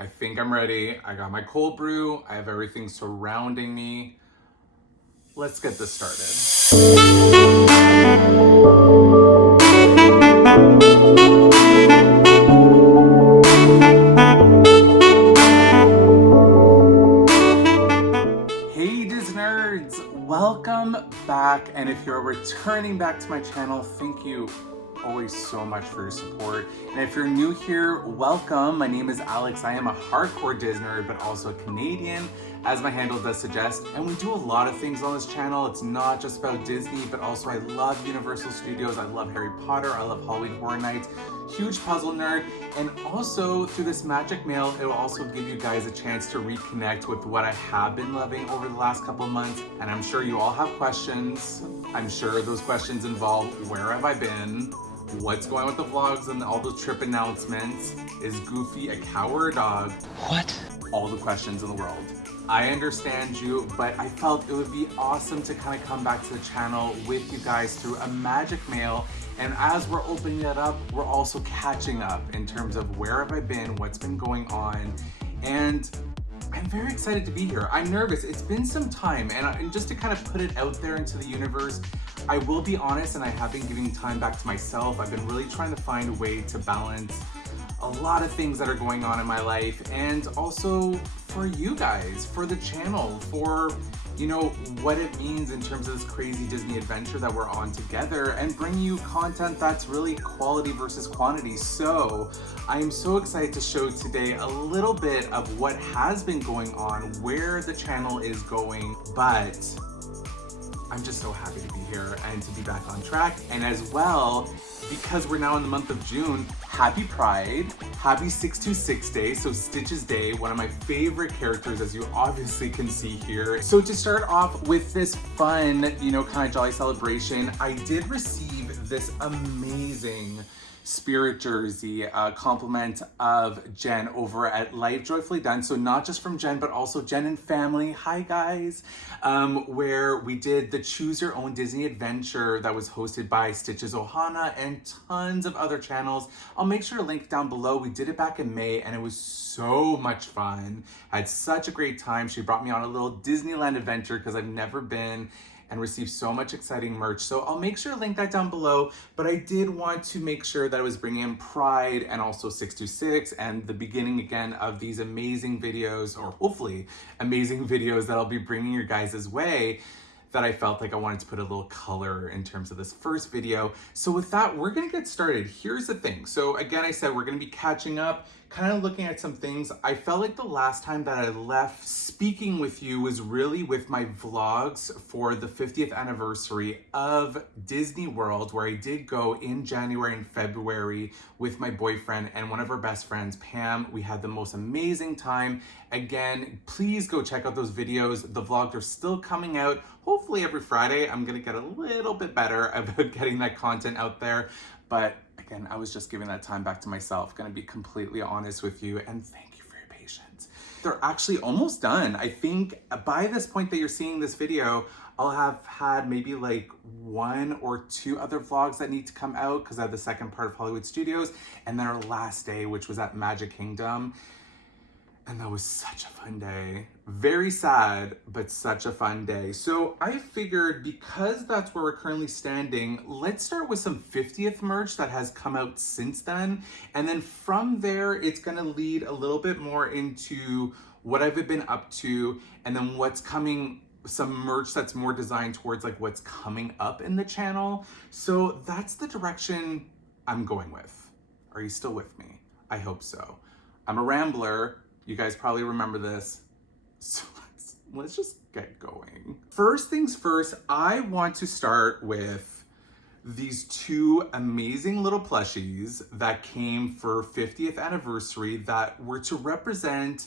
I think I'm ready. I got my cold brew. I have everything surrounding me. Let's get this started. Hey Disnerds, welcome back. And if you're returning back to my channel, thank you always so much for your support. And if you're new here, welcome. My name is Alex. I am a hardcore Disnerd, but also a Canadian, as my handle does suggest. And we do a lot of things on this channel. It's not just about Disney, but also I love Universal Studios. I love Harry Potter. I love Halloween Horror Nights. Huge puzzle nerd. And also through this magic mail, it will also give you guys a chance to reconnect with what I have been loving over the last couple of months. And I'm sure you all have questions. I'm sure those questions involve, where have I been? What's going on with the vlogs and all the trip announcements? Is Goofy a cow or a dog? What? All the questions in the world. I understand you, but I felt it would be awesome to kind of come back to the channel with you guys through a magic mail. And as we're opening it up, we're also catching up in terms of where have I been, what's been going on. And I'm very excited to be here. I'm nervous. It's been some time, and just to kind of put it out there into the universe, I will be honest, and I have been giving time back to myself. I've been really trying to find a way to balance a lot of things that are going on in my life, and also for you guys, for the channel, for, you know, what it means in terms of this crazy Disney adventure that we're on together, and bring you content that's really quality versus quantity. So I am so excited to show today a little bit of what has been going on, where the channel is going, but I'm just so happy to be here and to be back on track. And as well, because we're now in the month of June, happy Pride, happy 626 Day, so Stitch's Day, one of my favorite characters, as you obviously can see here. So to start off with this fun, you know, kind of jolly celebration, I did receive this amazing spirit jersey compliment of Jen over at Life Joyfully Done. So not just from Jen, but also Jen and family. Hi guys. Where we did the Choose Your Own Disney Adventure that was hosted by Stitches Ohana and tons of other channels. I'll make sure to link down below. We did it back in May and it was so much fun. I had such a great time. She brought me on a little Disneyland adventure because I've never been, and received so much exciting merch. So I'll make sure to link that down below, but I did want to make sure that I was bringing in Pride and also 626 and the beginning again of these amazing videos, or hopefully amazing videos that I'll be bringing your guys' way, that I felt like I wanted to put a little color in terms of this first video. So with that, we're gonna get started. Here's the thing. So again, I said we're gonna be catching up, kind of looking at some things. I felt like the last time that I left speaking with you was really with my vlogs for the 50th anniversary of Disney World, where I did go in January and February with my boyfriend and one of our best friends, Pam. We had the most amazing time. Again, please go check out those videos. The vlogs are still coming out. Hopefully every Friday. I'm gonna get a little bit better about getting that content out there. But again, I was just giving that time back to myself. Gonna be completely honest with you, and thank you for your patience. They're actually almost done. I think by this point that you're seeing this video, I'll have had maybe like 1 or 2 other vlogs that need to come out because I have the second part of Hollywood Studios and then our last day, which was at Magic Kingdom. And that was such a fun day. Very sad, but such a fun day. So I figured, because that's where we're currently standing, let's start with some 50th merch that has come out since then. And then from there, it's gonna lead a little bit more into what I've been up to, and then what's coming, some merch that's more designed towards like what's coming up in the channel. So that's the direction I'm going with. Are you still with me? I hope so. I'm a rambler. You guys probably remember this. So let's just get going. First things first, I want to start with these 2 amazing little plushies that came for 50th anniversary that were to represent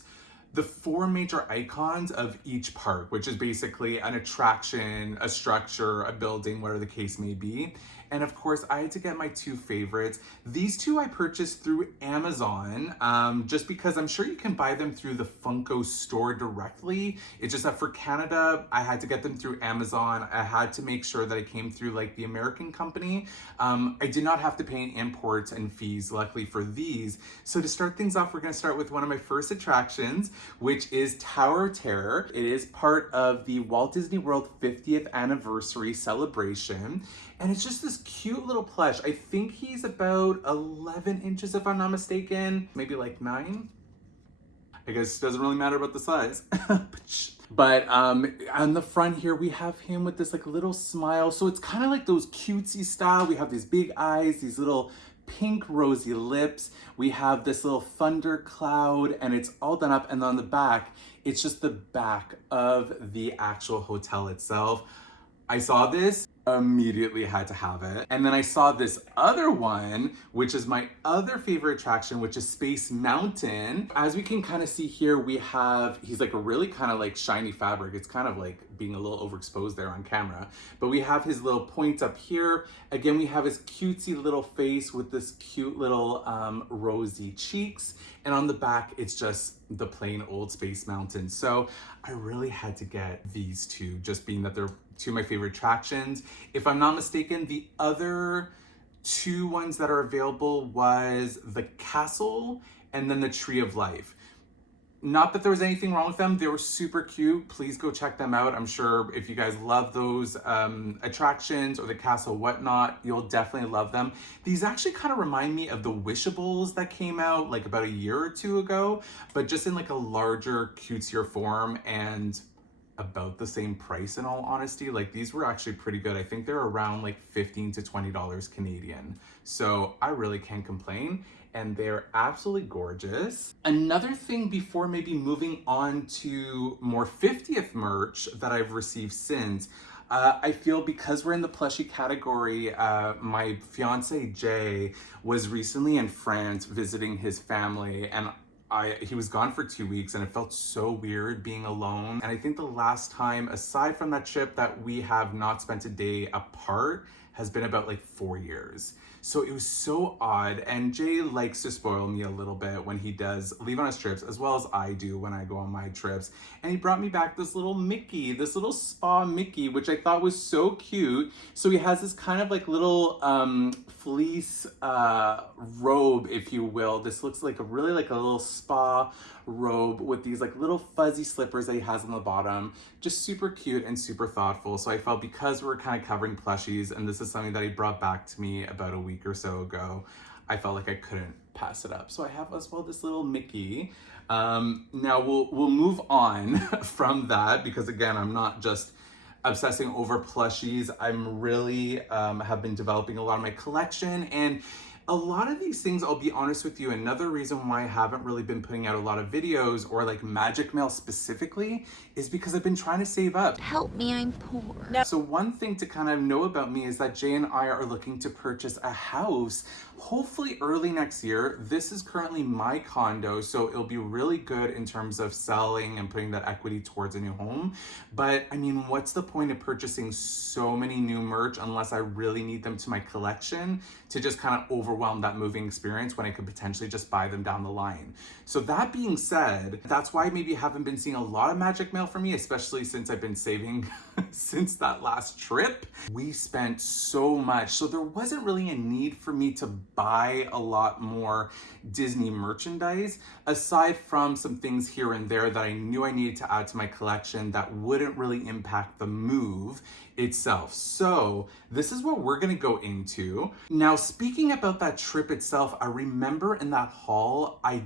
the 4 major icons of each park, which is basically an attraction, a structure, a building, whatever the case may be. And of course, I had to get my two favorites. These two I purchased through Amazon, just because I'm sure you can buy them through the Funko store directly. It's just that for Canada, I had to get them through Amazon. I had to make sure that it came through like the American company. I did not have to pay an imports and fees, luckily for these. So to start things off, we're gonna start with one of my first attractions, which is Tower of Terror. It is part of the Walt Disney World 50th anniversary celebration. And it's just this cute little plush. I think he's about 11 inches if I'm not mistaken, maybe like 9. I guess it doesn't really matter about the size. But on the front here, we have him with this like little smile. So it's kind of like those cutesy style. We have these big eyes, these little pink rosy lips. We have this little thunder cloud and it's all done up. And on the back, it's just the back of the actual hotel itself. I saw this, immediately had to have it. And then I saw this other one, which is my other favorite attraction, which is Space Mountain. As we can kind of see here, we have, he's like a really kind of like shiny fabric. It's kind of like being a little overexposed there on camera. But we have his little points up here. Again, we have his cutesy little face with this cute little rosy cheeks. And on the back, it's just the plain old Space Mountain. So I really had to get these two, just being that they're two of my favorite attractions. If I'm not mistaken, the other two ones that are available was the castle and then the Tree of Life. Not that there was anything wrong with them. They were super cute. Please go check them out. I'm sure if you guys love those attractions or the castle, whatnot, you'll definitely love them. These actually kind of remind me of the Wishables that came out like about a year or two ago, but just in like a larger, cutesier form and about the same price in all honesty. Like these were actually pretty good. I think they're around like $15 to $20 Canadian. So I really can't complain. And they're absolutely gorgeous. Another thing before maybe moving on to more 50th merch that I've received since, I feel because we're in the plushie category, my fiance Jay was recently in France visiting his family, and he was gone for 2 weeks and it felt so weird being alone. And I think the last time, aside from that trip, that we have not spent a day apart has been about like 4 years. So it was so odd. And Jay likes to spoil me a little bit when he does leave on his trips, as well as I do when I go on my trips. And he brought me back this little Mickey, this little spa Mickey, which I thought was so cute. So he has this kind of like little fleece robe, if you will. This looks like a really like a little spa robe with these like little fuzzy slippers that he has on the bottom. Just super cute and super thoughtful. So I felt because we're kind of covering plushies and this is something that he brought back to me about a week or so ago, I felt like I couldn't pass it up. So I have as well this little Mickey. Now we'll move on from that because again, I'm not just obsessing over plushies. I'm really have been developing a lot of my collection, and a lot of these things, I'll be honest with you, another reason why I haven't really been putting out a lot of videos or like Magic Mail specifically is because I've been trying to save up. Help me, I'm poor. No. So one thing to kind of know about me is that Jay and I are looking to purchase a house, hopefully early next year. This is currently my condo, so it'll be really good in terms of selling and putting that equity towards a new home. But I mean, what's the point of purchasing so many new merch unless I really need them to my collection to just kind of overwhelm that moving experience when I could potentially just buy them down the line. So that being said, that's why maybe you haven't been seeing a lot of Magic Mail from me, especially since I've been saving since that last trip. We spent so much, so there wasn't really a need for me to buy a lot more Disney merchandise, aside from some things here and there that I knew I needed to add to my collection that wouldn't really impact the move itself. So this is what we're gonna go into. Now, speaking about that trip itself, I remember in that haul, I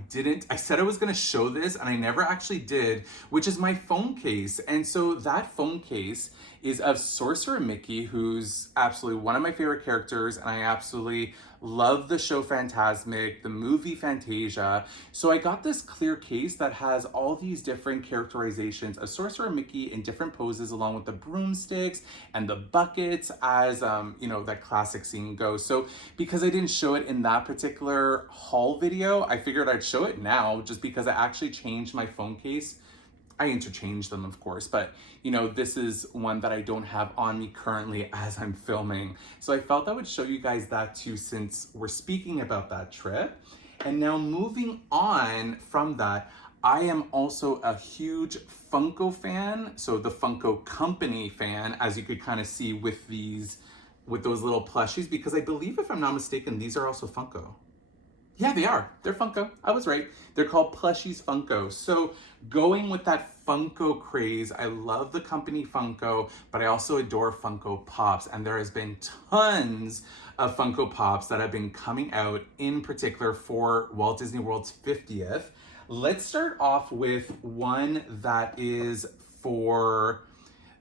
said I was gonna show this and I never actually did, which is my phone case. And so that phone case is of Sorcerer Mickey, who's absolutely one of my favorite characters, and I absolutely love the show Fantasmic, the movie Fantasia. So I got this clear case that has all these different characterizations of Sorcerer Mickey in different poses, along with the broomsticks and the buckets, as you know, that classic scene goes. So because I didn't show it in that particular haul video, I figured I'd show it now, just because I actually changed my phone case I interchange them, of course, but you know, this is one that I don't have on me currently as I'm filming. So I felt I would show you guys that too, since we're speaking about that trip. And now moving on from that, I am also a huge Funko fan. So the Funko company fan, as you could kind of see with with those little plushies, because I believe, if I'm not mistaken, these are also Funko. Yeah, they are. They're Funko. I was right. They're called Plushies Funko. So going with that Funko craze, I love the company Funko, but I also adore Funko Pops. And there has been tons of Funko Pops that have been coming out, in particular for Walt Disney World's 50th. Let's start off with one that is for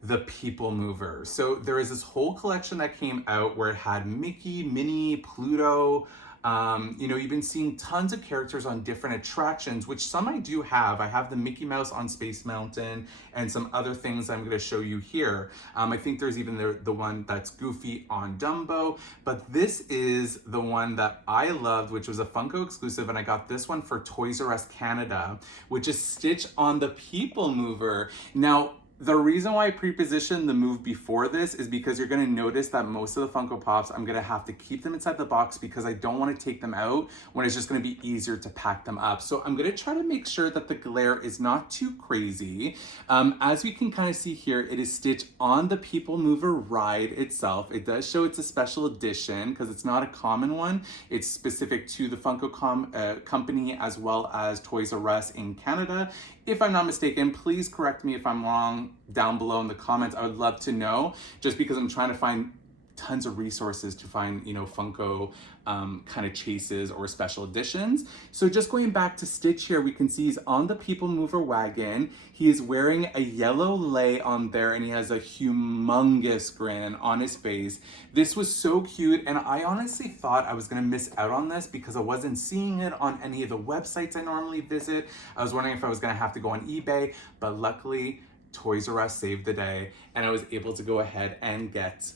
the People Mover. So there is this whole collection that came out where it had Mickey, Minnie, Pluto. You know, you've been seeing tons of characters on different attractions, which some I do have. I have the Mickey Mouse on Space Mountain and some other things I'm gonna show you here. I think there's even the one that's Goofy on Dumbo, but this is the one that I loved, which was a Funko exclusive, and I got this one for Toys R Us Canada, which is Stitch on the People Mover. Now, the reason why I pre-positioned the move before this is because you're gonna notice that most of the Funko Pops, I'm gonna have to keep them inside the box because I don't wanna take them out when it's just gonna be easier to pack them up. So I'm gonna try to make sure that the glare is not too crazy. As we can kind of see here, it is Stitch on the People Mover ride itself. It does show it's a special edition because it's not a common one. It's specific to the Funko company as well as Toys R Us in Canada. If I'm not mistaken, please correct me if I'm wrong down below in the comments. I would love to know, just because I'm trying to find tons of resources to find, you know, Funko kind of chases or special editions. So just going back to Stitch here, we can see he's on the People Mover wagon. He is wearing a yellow lei on there, and he has a humongous grin on his face. This was so cute, and I honestly thought I was gonna miss out on this because I wasn't seeing it on any of the websites I normally visit. I was wondering if I was gonna have to go on eBay, but luckily Toys R Us saved the day, and I was able to go ahead and get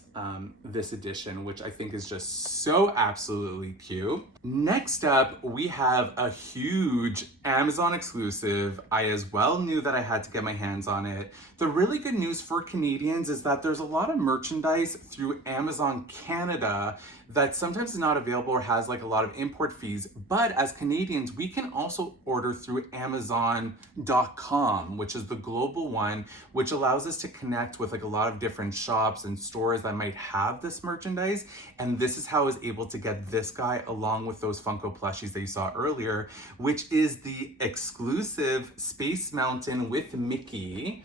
this edition, which I think is just so absolutely cute. Next up, we have a huge Amazon exclusive. I as well knew that I had to get my hands on it. The really good news for Canadians is that there's a lot of merchandise through Amazon Canada that sometimes is not available or has like a lot of import fees. But as Canadians, we can also order through Amazon.com, which is the global one, which allows us to connect with like a lot of different shops and stores that might have this merchandise. And this is how I was able to get this guy along with those Funko plushies that you saw earlier, which is the exclusive Space Mountain with Mickey.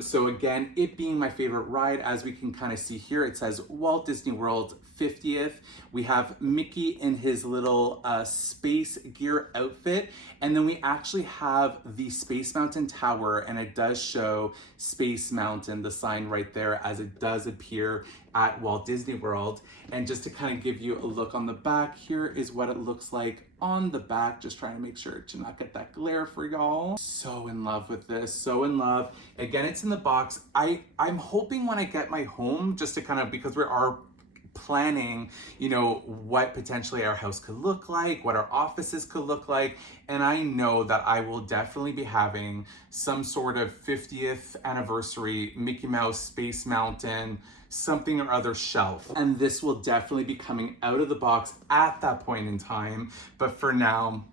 So again, it being my favorite ride, as we can kind of see here, it says Walt Disney World 50th. We have Mickey in his little space gear outfit. And then we actually have the Space Mountain Tower, and it does show Space Mountain, the sign right there, as it does appear at Walt Disney World. And just to kind of give you a look on the back, here is what it looks like on the back. Just trying to make sure to not get that glare for y'all. So in love with this, so in love. Again, it's in the box. I'm hoping when I get my home, just to kind of, because we are planning, you know, what potentially our house could look like, what our offices could look like. And I know that I will definitely be having some sort of 50th anniversary Mickey Mouse Space Mountain something or other shelf. And this will definitely be coming out of the box at that point in time. But for now,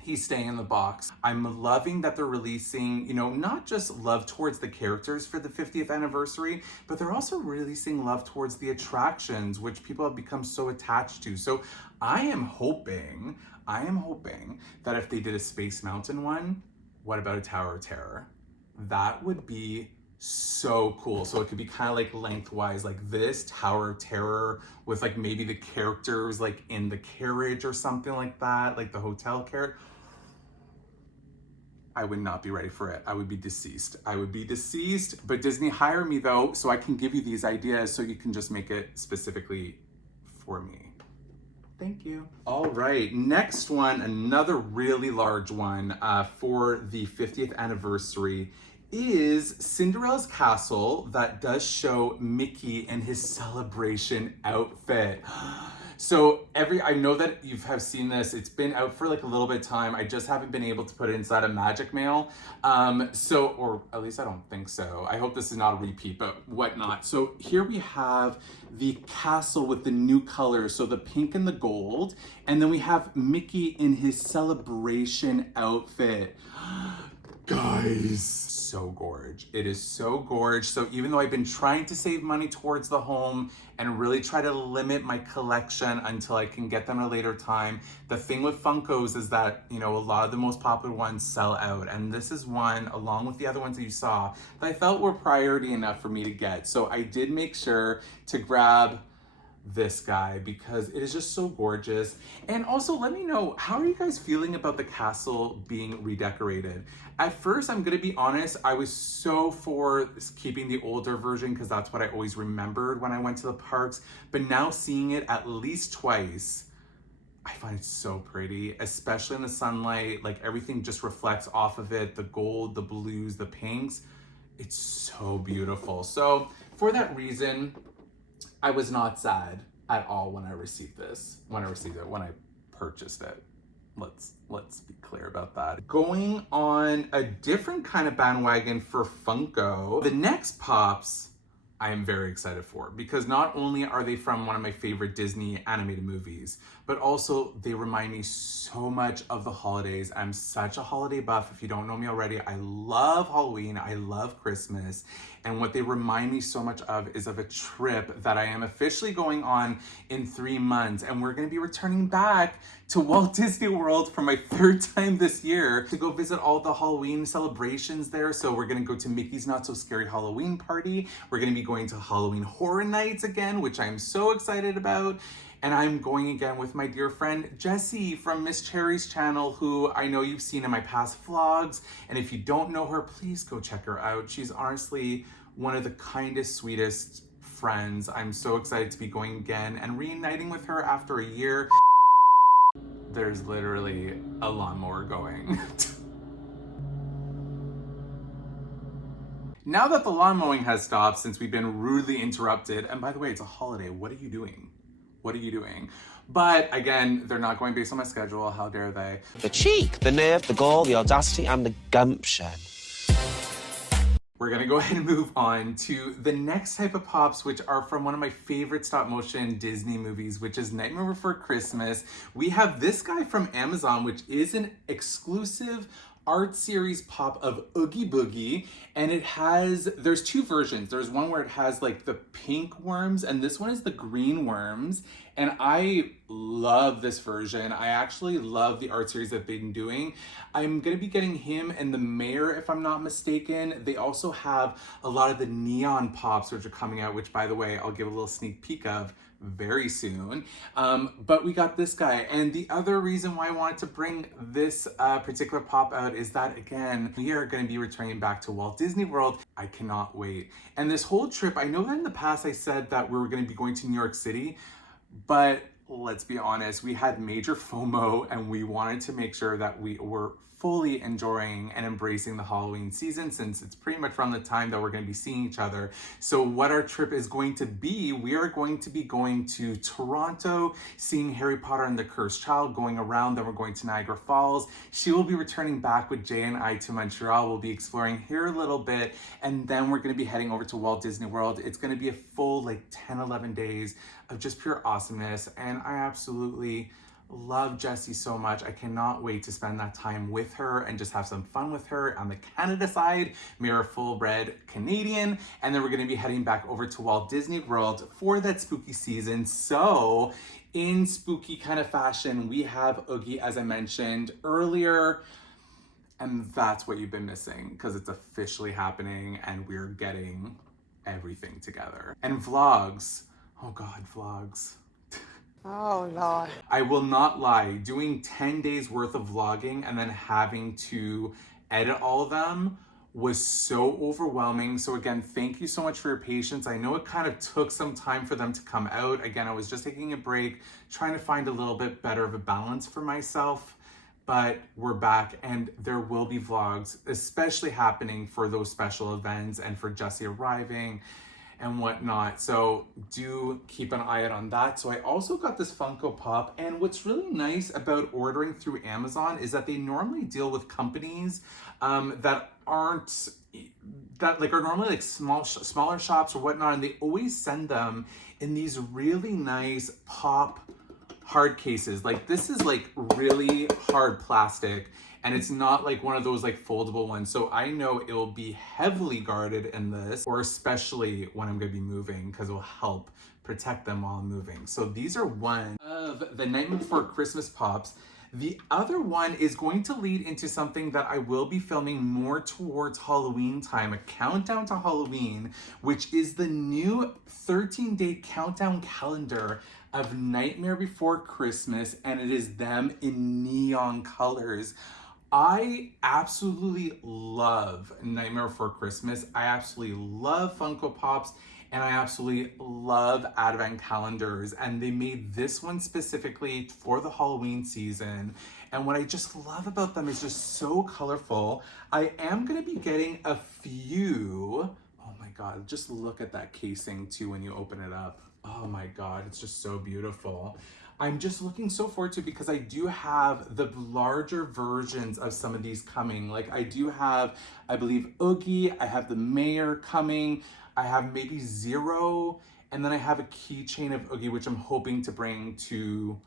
he's staying in the box. I'm loving that they're releasing, you know, not just love towards the characters for the 50th anniversary, but they're also releasing love towards the attractions, which people have become so attached to. So I am hoping that if they did a Space Mountain one, what about a Tower of Terror? That would be so cool. So it could be kind of like lengthwise, like this Tower of Terror with like maybe the characters like in the carriage or something like that, like the hotel carriage. I would not be ready for it. I would be deceased. I would be deceased, but Disney, hire me though, so I can give you these ideas so you can just make it specifically for me. Thank you. All right, next one, another really large one for the 50th anniversary is Cinderella's Castle that does show Mickey in his celebration outfit. So I know that you have seen this. It's been out for like a little bit of time. I just haven't been able to put it inside a magic mail. Or at least I don't think so. I hope this is not a repeat, but whatnot. So here we have the castle with the new colors. So the pink and the gold. And then we have Mickey in his celebration outfit. Guys, so gorge. It is so gorge. So even though I've been trying to save money towards the home and really try to limit my collection until I can get them at a later time, the thing with Funkos is that, you know, a lot of the most popular ones sell out. And this is one, along with the other ones that you saw, that I felt were priority enough for me to get. So I did make sure to grab this guy because it is just so gorgeous. And also let me know, how are you guys feeling about the castle being redecorated? At first, I'm gonna be honest, I was so for keeping the older version because that's what I always remembered when I went to the parks. But now seeing it at least twice, I find it so pretty, especially in the sunlight. Like everything just reflects off of it, the gold, the blues, the pinks. It's so beautiful. So for that reason, I was not sad at all when I received this, when I purchased it. Let's be clear about that. Going on a different kind of bandwagon for Funko, the next pops I am very excited for because not only are they from one of my favorite Disney animated movies, but also they remind me so much of the holidays. I'm such a holiday buff. If you don't know me already, I love Halloween, I love Christmas. And what they remind me so much of is of a trip that I am officially going on in 3 months. And we're gonna be returning back to Walt Disney World for my 3rd time this year to go visit all the Halloween celebrations there. So we're gonna go to Mickey's Not So Scary Halloween Party. We're gonna be going to Halloween Horror Nights again, which I'm so excited about. And I'm going again with my dear friend Jessie from Miss Cherry's channel, who I know you've seen in my past vlogs. And if you don't know her, please go check her out. She's honestly one of the kindest, sweetest friends. I'm so excited to be going again and reuniting with her after a year. There's literally a lawnmower going. Now that the lawn mowing has stopped, since we've been rudely interrupted, and by the way, it's a holiday, what are you doing? What are you doing? But again, they're not going based on my schedule, how dare they? The cheek, the nerve, the gall, the audacity, and the gumption. We're gonna go ahead and move on to the next type of pops, which are from one of my favorite stop motion Disney movies, which is Nightmare Before Christmas. We have this guy from Amazon, which is an exclusive art series pop of Oogie Boogie, and there's 2 versions. There's one where it has like the pink worms, and this one is the green worms, and I love this version. I actually love the art series that they've been doing. I'm gonna be getting him and the mayor, if I'm not mistaken. They also have a lot of the neon pops which are coming out, which by the way, I'll give a little sneak peek of very soon. But we got this guy. And the other reason why I wanted to bring this particular pop out is that, again, we are going to be returning back to Walt Disney World. I cannot wait. And this whole trip, I know that in the past I said that we were going to be going to New York City, but let's be honest, we had major FOMO and we wanted to make sure that we were fully enjoying and embracing the Halloween season, since it's pretty much around the time that we're going to be seeing each other. So what our trip is going to be, we are going to be going to Toronto, seeing Harry Potter and the Cursed Child, going around, then we're going to Niagara Falls. She will be returning back with Jay and I to Montreal. We'll be exploring here a little bit, and then we're going to be heading over to Walt Disney World. It's going to be a full like 10, 11 days of just pure awesomeness, and I absolutely love Jessie so much. I cannot wait to spend that time with her and just have some fun with her. On the Canada side, we're full red Canadian, and then we're going to be heading back over to Walt Disney World for that spooky season. So in spooky kind of fashion, we have Oogie, as I mentioned earlier, and that's what you've been missing because it's officially happening and we're getting everything together. And vlogs, oh God, vlogs. Oh, Lord. I will not lie, doing 10 days worth of vlogging and then having to edit all of them was so overwhelming. So again, thank you so much for your patience. I know it kind of took some time for them to come out. Again, I was just taking a break, trying to find a little bit better of a balance for myself, but we're back and there will be vlogs, especially happening for those special events and for Jessie arriving and whatnot. So do keep an eye out on that. So I also got this Funko Pop, and what's really nice about ordering through Amazon is that they normally deal with companies that aren't that like are normally like smaller shops or whatnot, and they always send them in these really nice pop hard cases. Like this is like really hard plastic, and it's not like one of those like foldable ones. So I know it will be heavily guarded in this, or especially when I'm gonna be moving, because it will help protect them while I'm moving. So these are one of the Nightmare Before Christmas pops. The other one is going to lead into something that I will be filming more towards Halloween time, a countdown to Halloween, which is the new 13-day countdown calendar of Nightmare Before Christmas, and it is them in neon colors. I absolutely love Nightmare Before Christmas. I absolutely love Funko Pops, and I absolutely love Advent calendars. And they made this one specifically for the Halloween season. And what I just love about them is just so colorful. I am gonna be getting a few. Oh my God, just look at that casing too when you open it up. Oh my God, it's just so beautiful. I'm just looking so forward to it because I do have the larger versions of some of these coming. Like I do have, I believe, Oogie, I have the Mayor coming, I have maybe Zero, and then I have a keychain of Oogie, which I'm hoping to bring to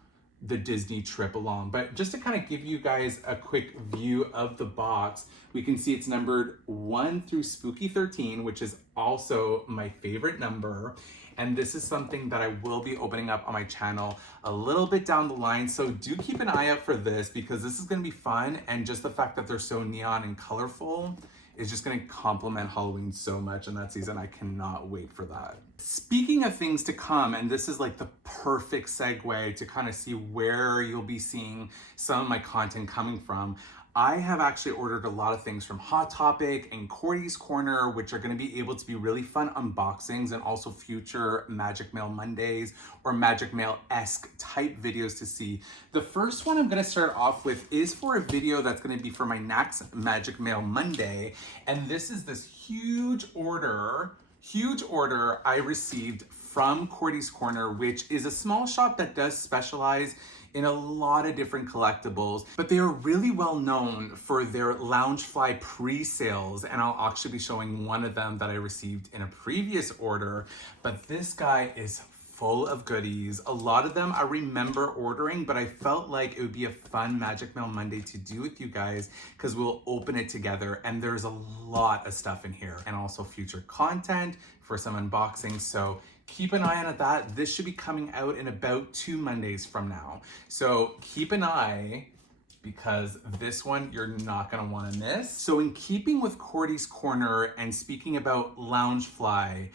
the Disney trip along. But just to kind of give you guys a quick view of the box, we can see it's numbered 1 through Spooky 13, which is also my favorite number. And this is something that I will be opening up on my channel a little bit down the line. So do keep an eye out for this, because this is gonna be fun. And just the fact that they're so neon and colorful is just gonna complement Halloween so much in that season. I cannot wait for that. Speaking of things to come, and this is like the perfect segue to kind of see where you'll be seeing some of my content coming from. I have actually ordered a lot of things from Hot Topic and Cordy's Corner, which are gonna be able to be really fun unboxings, and also future Magic Mail Mondays or Magic Mail-esque type videos to see. The first one I'm gonna start off with is for a video that's gonna be for my next Magic Mail Monday. And this is this huge order I received from Cordy's Corner, which is a small shop that does specialize in a lot of different collectibles, but they are really well known for their Loungefly pre-sales, and I'll actually be showing one of them that I received in a previous order. But this guy is full of goodies. A lot of them I remember ordering, but I felt like it would be a fun Magic Mail Monday to do with you guys, because we'll open it together, and there's a lot of stuff in here, and also future content for some unboxings. So keep an eye on that. This should be coming out in about 2 Mondays from now. So keep an eye, because this one you're not gonna wanna miss. So in keeping with Cordy's Corner and speaking about Loungefly,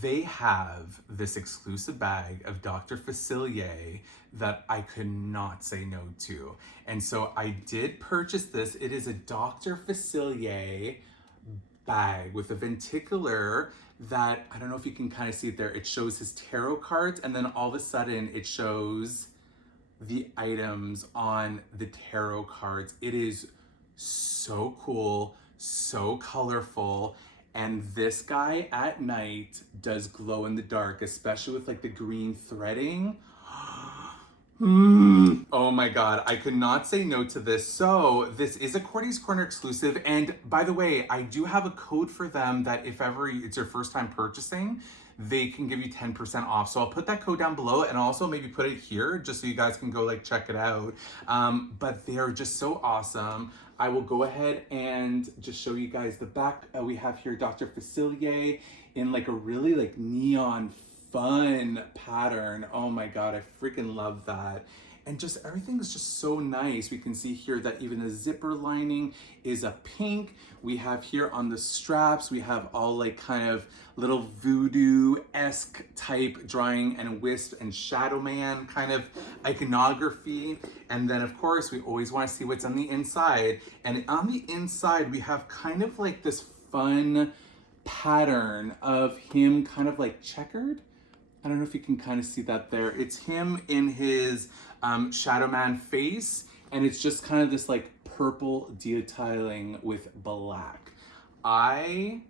they have this exclusive bag of Dr. Facilier that I could not say no to. And so I did purchase this. It is a Dr. Facilier bag with a venticular that, I don't know if you can kind of see it there, it shows his tarot cards, and then all of a sudden it shows the items on the tarot cards. It is so cool, so colorful, and this guy at night does glow in the dark, especially with like the green threading. Oh my God, I could not say no to this. So this is a Cordy's Corner exclusive. And by the way, I do have a code for them that if ever it's your first time purchasing, they can give you 10% off. So I'll put that code down below, and also maybe put it here just so you guys can go like check it out. But they're just so awesome. I will go ahead and just show you guys the back. We have here Dr. Facilier in like a really like neon fun pattern. Oh my God, I freaking love that. And just everything is just so nice. We can see here that even the zipper lining is a pink. We have here on the straps, we have all like kind of little voodoo-esque type drawing and wisp and shadow man kind of iconography. And then of course, we always want to see what's on the inside. And on the inside, we have kind of like this fun pattern of him kind of like checkered. I don't know if you can kind of see that there. It's him in his Shadow Man face, and it's just kind of this like purple detailing with black. I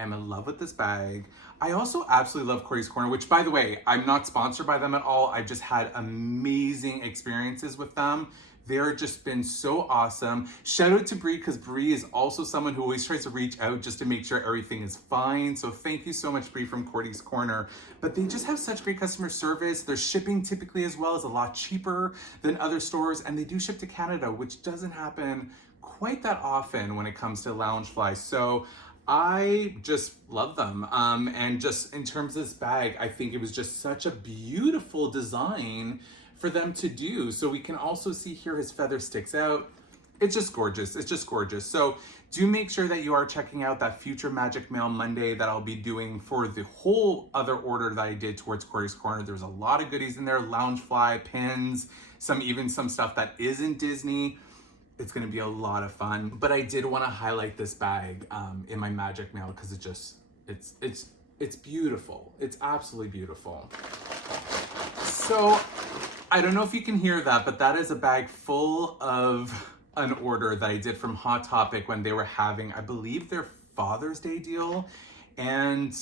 am in love with this bag. I also absolutely love Corey's Corner, which, by the way, I'm not sponsored by them at all. I've just had amazing experiences with them. They're just been so awesome. Shout out to Bree, because Bree is also someone who always tries to reach out just to make sure everything is fine. So thank you so much, Bree from Corey's Corner. But they just have such great customer service. Their shipping typically as well is a lot cheaper than other stores, and they do ship to Canada, which doesn't happen quite that often when it comes to Loungefly. So I just love them. And just in terms of this bag, I think it was just such a beautiful design for them to do. So we can also see here his feather sticks out. It's just gorgeous. It's just gorgeous. So do make sure that you are checking out that future Magic Mail Monday that I'll be doing for the whole other order that I did towards Corey's Corner. There's a lot of goodies in there, Loungefly, pins, even some stuff that isn't Disney. It's gonna be a lot of fun. But I did wanna highlight this bag in my Magic Mail because it's beautiful. It's absolutely beautiful. So I don't know if you can hear that, but that is a bag full of an order that I did from Hot Topic when they were having, I believe, their Father's Day deal. And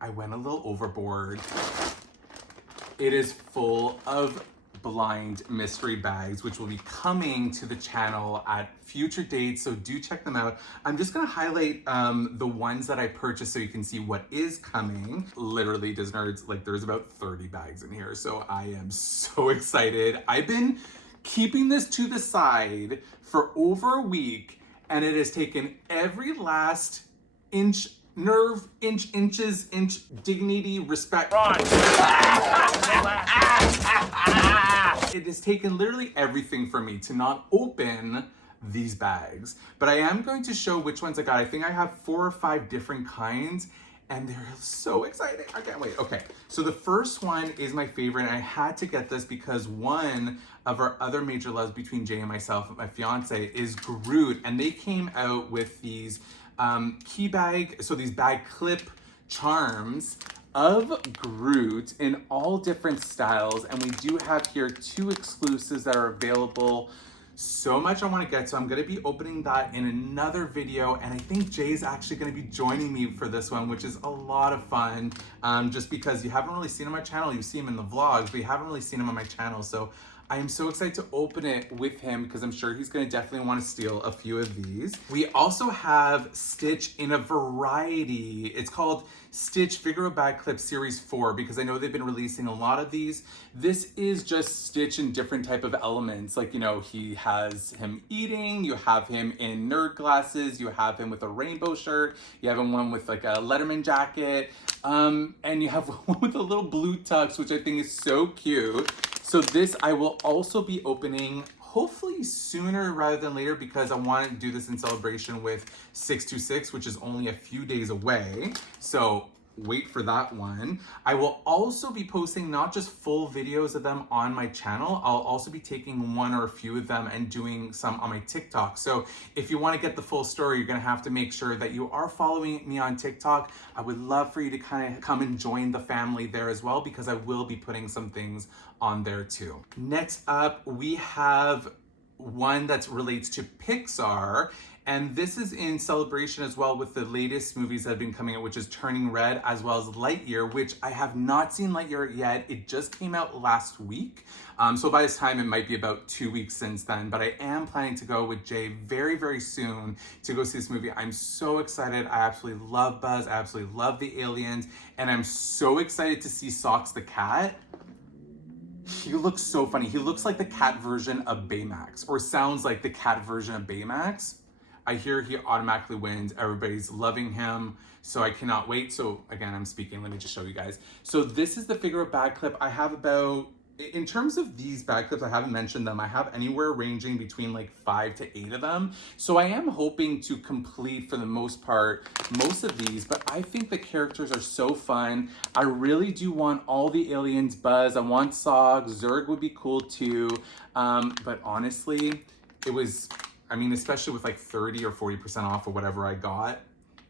I went a little overboard. It is full of blind mystery bags, which will be coming to the channel at future dates, so do check them out. I'm just gonna highlight the ones that I purchased so you can see what is coming. Literally, Disnerds, like there's about 30 bags in here, so I am so excited. I've been keeping this to the side for over a week, and it has taken every last inch, nerve, inches, dignity, respect. It has taken literally everything for me to not open these bags, but I am going to show which ones I got. I think I have 4 or 5 different kinds, and they're so exciting. I can't wait. Okay, so the first one is my favorite, and I had to get this because one of our other major loves between Jay and myself, my fiance, is Groot, and they came out with these key bag, so these bag clip charms of Groot in all different styles, and we do have here 2 exclusives that are available. So much I want to get, so I'm going to be opening that in another video, and I think Jay's actually going to be joining me for this one, which is a lot of fun, just because you haven't really seen him on my channel. You see him in the vlogs, but you haven't really seen him on my channel, so I am so excited to open it with him because I'm sure he's going to definitely want to steal a few of these. We also have Stitch in a variety. It's called Stitch Figaro Bag Clip Series 4 because I know they've been releasing a lot of these. This is just Stitch in different type of elements. Like, you know, he has him eating, you have him in nerd glasses, you have him with a rainbow shirt, you have him one with like a Letterman jacket, and you have one with a little blue tux, which I think is so cute. So this I will also be opening hopefully sooner rather than later because I want to do this in celebration with 626, which is only a few days away. So wait for that one. I will also be posting not just full videos of them on my channel, I'll also be taking one or a few of them and doing some on my TikTok. So if you want to get the full story, you're going to have to make sure that you are following me on TikTok. I would love for you to kind of come and join the family there as well because I will be putting some things on there too. Next up, we have one that relates to Pixar, and this is in celebration as well with the latest movies that have been coming out, which is Turning Red as well as Lightyear, which I have not seen Lightyear yet. It just came out last week. So by this time, it might be about 2 weeks since then, but I am planning to go with Jay very, very soon to go see this movie. I'm so excited. I absolutely love Buzz. I absolutely love the aliens, and I'm so excited to see Socks the cat. He looks so funny. He looks like the cat version of Baymax, or sounds like the cat version of Baymax. I hear he automatically wins. Everybody's loving him, so I cannot wait. So again, I'm speaking. Let me just show you guys. So this is the Figaro bag clip. I have about, in terms of these bag clips, I haven't mentioned them. I have anywhere ranging between like 5 to 8 of them. So I am hoping to complete, for the most part, most of these, but I think the characters are so fun. I really do want all the aliens. Buzz, I want Sog, Zurg would be cool too. But honestly, it was, I mean, especially with like 30 or 40% off of whatever I got,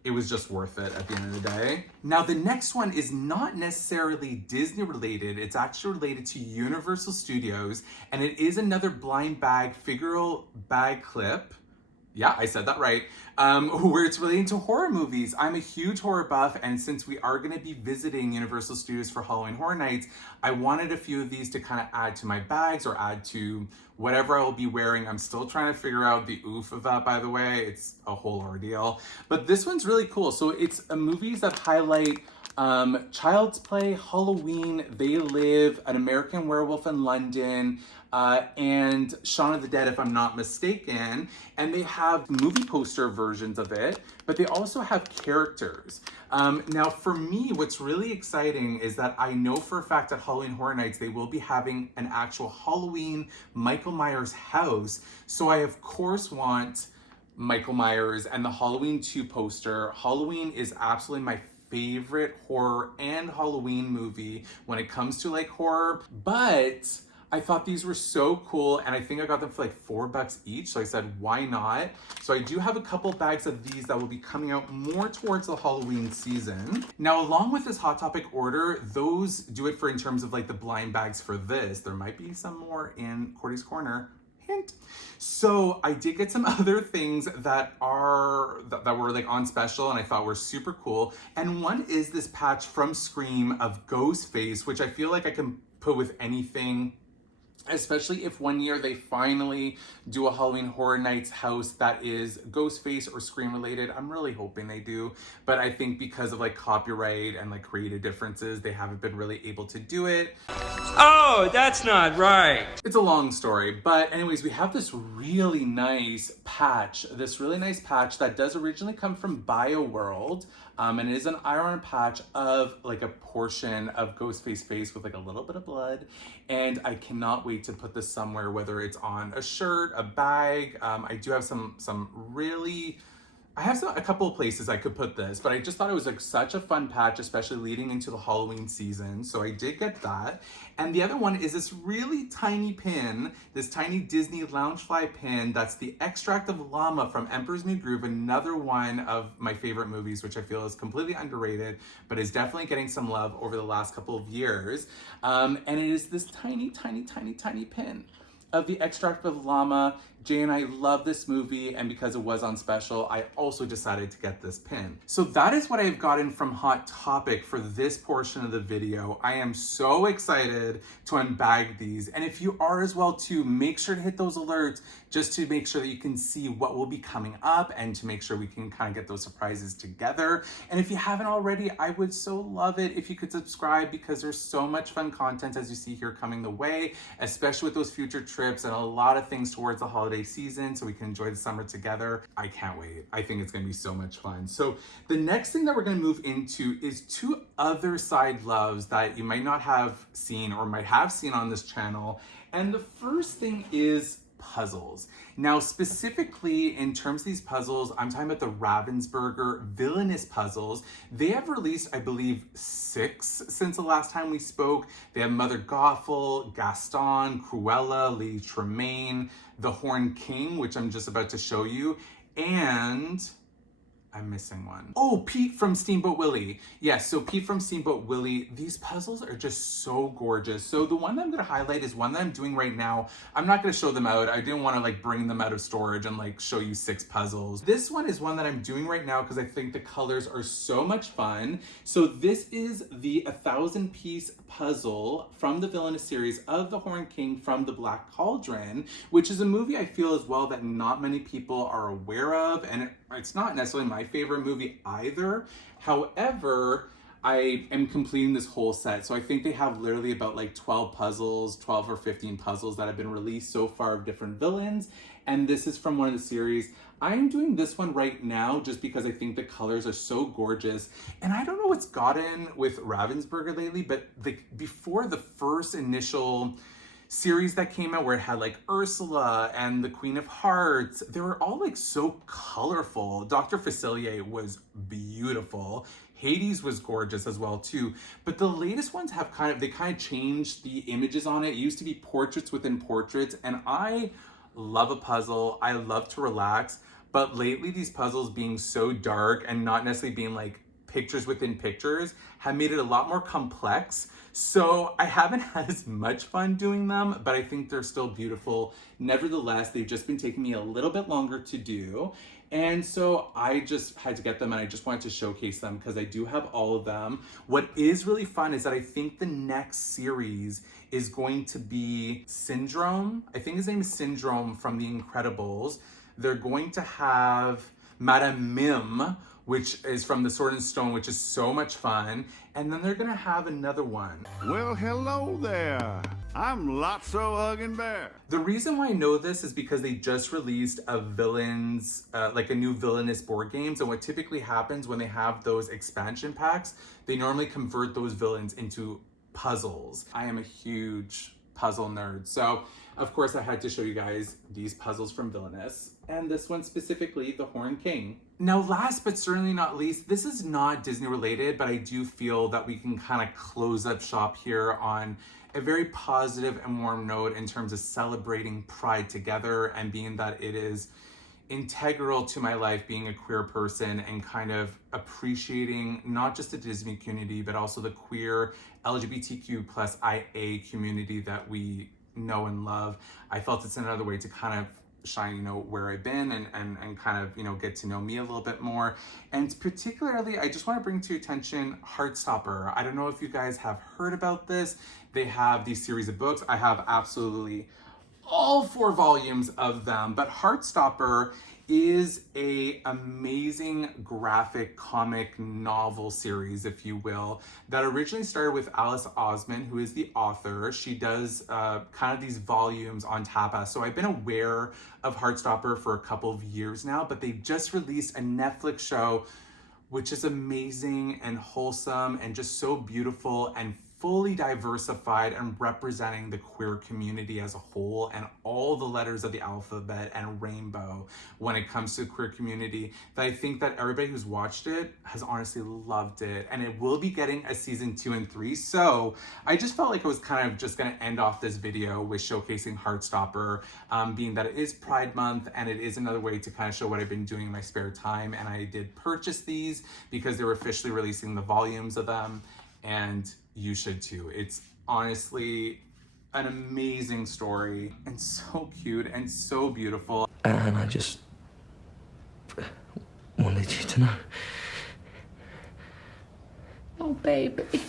it was just worth it at the end of the day. Now, the next one is not necessarily Disney related. It's actually related to Universal Studios, and it is another blind bag Figaro bag clip. Yeah, I said that right. Where it's relating to horror movies. I'm a huge horror buff, and since we are going to be visiting Universal Studios for Halloween Horror Nights, I wanted a few of these to kind of add to my bags or add to whatever I will be wearing. I'm still trying to figure out the oof of that, by the way. It's a whole ordeal. But this one's really cool. So it's movies that highlight Child's Play, Halloween, They Live, An American Werewolf in London, and Shaun of the Dead, if I'm not mistaken. And they have movie poster versions of it, but they also have characters. Now, for me, what's really exciting is that I know for a fact at Halloween Horror Nights, they will be having an actual Halloween Michael Myers house. So I, of course, want Michael Myers and the Halloween 2 poster. Halloween is absolutely my favorite horror and Halloween movie when it comes to like horror, but I thought these were so cool, and I think I got them for like $4 each, so I said, why not? So I do have a couple bags of these that will be coming out more towards the Halloween season. Now, along with this Hot Topic order, those do it for in terms of like the blind bags for this. There might be some more in Cordy's Corner. Hint. So I did get some other things that were like on special and I thought were super cool. And one is this patch from Scream of Ghostface, which I feel like I can put with anything, especially if one year they finally do a Halloween Horror Nights house that is Ghostface or Scream related. I'm really hoping they do, but I think because of like copyright and like creative differences, they haven't been really able to do it. Oh, that's not right. It's a long story, but anyways, we have this really nice patch that does originally come from BioWorld, and it is an iron patch of like a portion of Ghostface face with like a little bit of blood, and I cannot wait to put this somewhere, whether it's on a shirt, a bag. I do have a couple of places I could put this, but I just thought it was like such a fun patch, especially leading into the Halloween season. So I did get that. And the other one is this really tiny pin, this tiny Disney Loungefly pin. That's the extract of llama from Emperor's New Groove, another one of my favorite movies, which I feel is completely underrated, but is definitely getting some love over the last couple of years. And it is this tiny, tiny, tiny, tiny pin of the extract of llama. Jay and I love this movie, and because it was on special, I also decided to get this pin. So that is what I've gotten from Hot Topic for this portion of the video. I am so excited to unbag these, and if you are as well too, make sure to hit those alerts just to make sure that you can see what will be coming up and to make sure we can kind of get those surprises together. And if you haven't already, I would so love it if you could subscribe, because there's so much fun content as you see here coming the way, especially with those future trips and a lot of things towards the holiday season so we can enjoy the summer together. I can't wait. I think it's gonna be so much fun. So the next thing that we're gonna move into is two other side loves that you might not have seen or might have seen on this channel. And the first thing is puzzles. Now, specifically in terms of these puzzles, I'm talking about the Ravensburger Villainous puzzles. They have released, I believe, 6 since the last time we spoke. They have Mother Gothel, Gaston, Cruella, Lady Tremaine, the Horn King, which I'm just about to show you, and I'm missing one. Oh, Pete from Steamboat Willie. Yes, so Pete from Steamboat Willie. These puzzles are just so gorgeous. So the one that I'm gonna highlight is one that I'm doing right now. I'm not gonna show them out. I didn't wanna like bring them out of storage and like show you 6 puzzles. This one is one that I'm doing right now because I think the colors are so much fun. So this is the 1,000-piece puzzle from the Villainous series of the Horn King from the Black Cauldron, which is a movie I feel as well that not many people are aware of, and it's not necessarily my favorite movie either. However, I am completing this whole set. So I think they have literally about like 12 or 15 puzzles that have been released so far of different villains. And this is from one of the series. I am doing this one right now just because I think the colors are so gorgeous. And I don't know what's gotten with Ravensburger lately, but before the first initial series that came out where it had like Ursula and the Queen of Hearts, they were all like so colorful. Dr. Facilier was beautiful. Hades was gorgeous as well too. But the latest ones have kind of changed the images on it. It used to be portraits within portraits, and I love a puzzle. I love to relax, but lately these puzzles being so dark and not necessarily being like pictures within pictures have made it a lot more complex. So I haven't had as much fun doing them, but I think they're still beautiful. Nevertheless, they've just been taking me a little bit longer to do. And so I just had to get them, and I just wanted to showcase them because I do have all of them. What is really fun is that I think the next series is going to be Syndrome. I think his name is Syndrome from The Incredibles. They're going to have Madame Mim, which is from The Sword and Stone, which is so much fun. And then they're gonna have another one. Well, hello there. I'm Lotso Huggin' Bear. The reason why I know this is because they just released a villains, like a new villainous board games. And what typically happens when they have those expansion packs, they normally convert those villains into puzzles. I am a huge puzzle nerd. So of course I had to show you guys these puzzles from Villainous, and this one specifically, the Horn King. Now last but certainly not least, this is not Disney related, but I do feel that we can kind of close up shop here on a very positive and warm note in terms of celebrating Pride together, and being that it is integral to my life being a queer person, and kind of appreciating not just the Disney community, but also the queer LGBTQ plus IA community that we know and love. I felt it's another way to kind of shine, you know, where I've been, and kind of, you know, get to know me a little bit more. And particularly, I just want to bring to your attention Heartstopper. I don't know if you guys have heard about this. They have these series of books. I have absolutely all 4 volumes of them, but Heartstopper is a amazing graphic comic novel series, if you will, that originally started with Alice Osman, who is the author. She does kind of these volumes on tap. So I've been aware of Heartstopper for a couple of years now, but they just released a Netflix show, which is amazing and wholesome and just so beautiful and fully diversified and representing the queer community as a whole, and all the letters of the alphabet and rainbow when it comes to the queer community, that I think that everybody who's watched it has honestly loved it. And it will be getting a season 2 and 3. So I just felt like I was kind of just gonna end off this video with showcasing Heartstopper, being that it is Pride Month, and it is another way to kind of show what I've been doing in my spare time. And I did purchase these because they were officially releasing the volumes of them, and you should too. It's honestly an amazing story, and so cute and so beautiful. And I just wanted you to know. Oh, baby.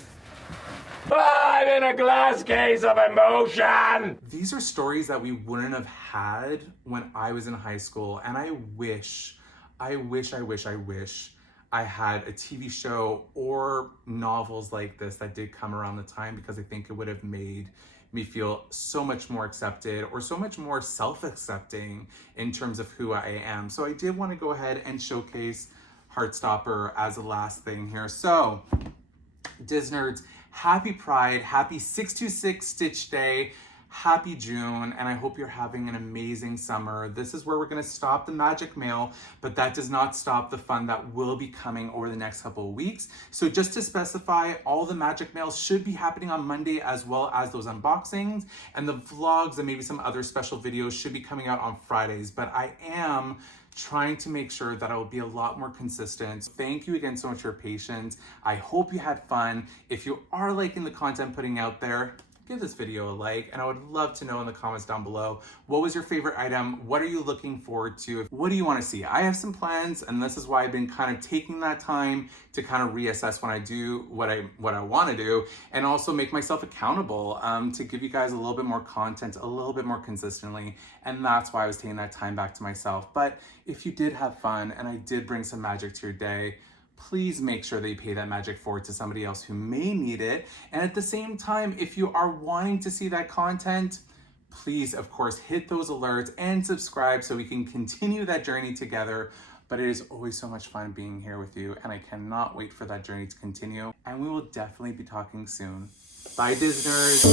I'm in a glass case of emotion! These are stories that we wouldn't have had when I was in high school, and I wish I had a TV show or novels like this that did come around the time, because I think it would have made me feel so much more accepted, or so much more self-accepting in terms of who I am. So I did want to go ahead and showcase Heartstopper as a last thing here. So Disnerds, happy Pride, happy 626 Stitch Day, happy June, and I hope you're having an amazing summer. This is where we're gonna stop the magic mail, but that does not stop the fun that will be coming over the next couple of weeks. So just to specify, all the magic mail should be happening on Monday, as well as those unboxings, and the vlogs and maybe some other special videos should be coming out on Fridays. But I am trying to make sure that I will be a lot more consistent. Thank you again so much for your patience. I hope you had fun. If you are liking the content putting out there, give this video a like, and I would love to know in the comments down below, what was your favorite item? What are you looking forward to? What do you want to see? I have some plans, and this is why I've been kind of taking that time to kind of reassess when I do what I want to do, and also make myself accountable to give you guys a little bit more content, a little bit more consistently. And that's why I was taking that time back to myself. But if you did have fun and I did bring some magic to your day, please make sure that you pay that magic forward to somebody else who may need it. And at the same time, if you are wanting to see that content, please, of course, hit those alerts and subscribe so we can continue that journey together. But it is always so much fun being here with you, and I cannot wait for that journey to continue. And we will definitely be talking soon. Bye, Disners.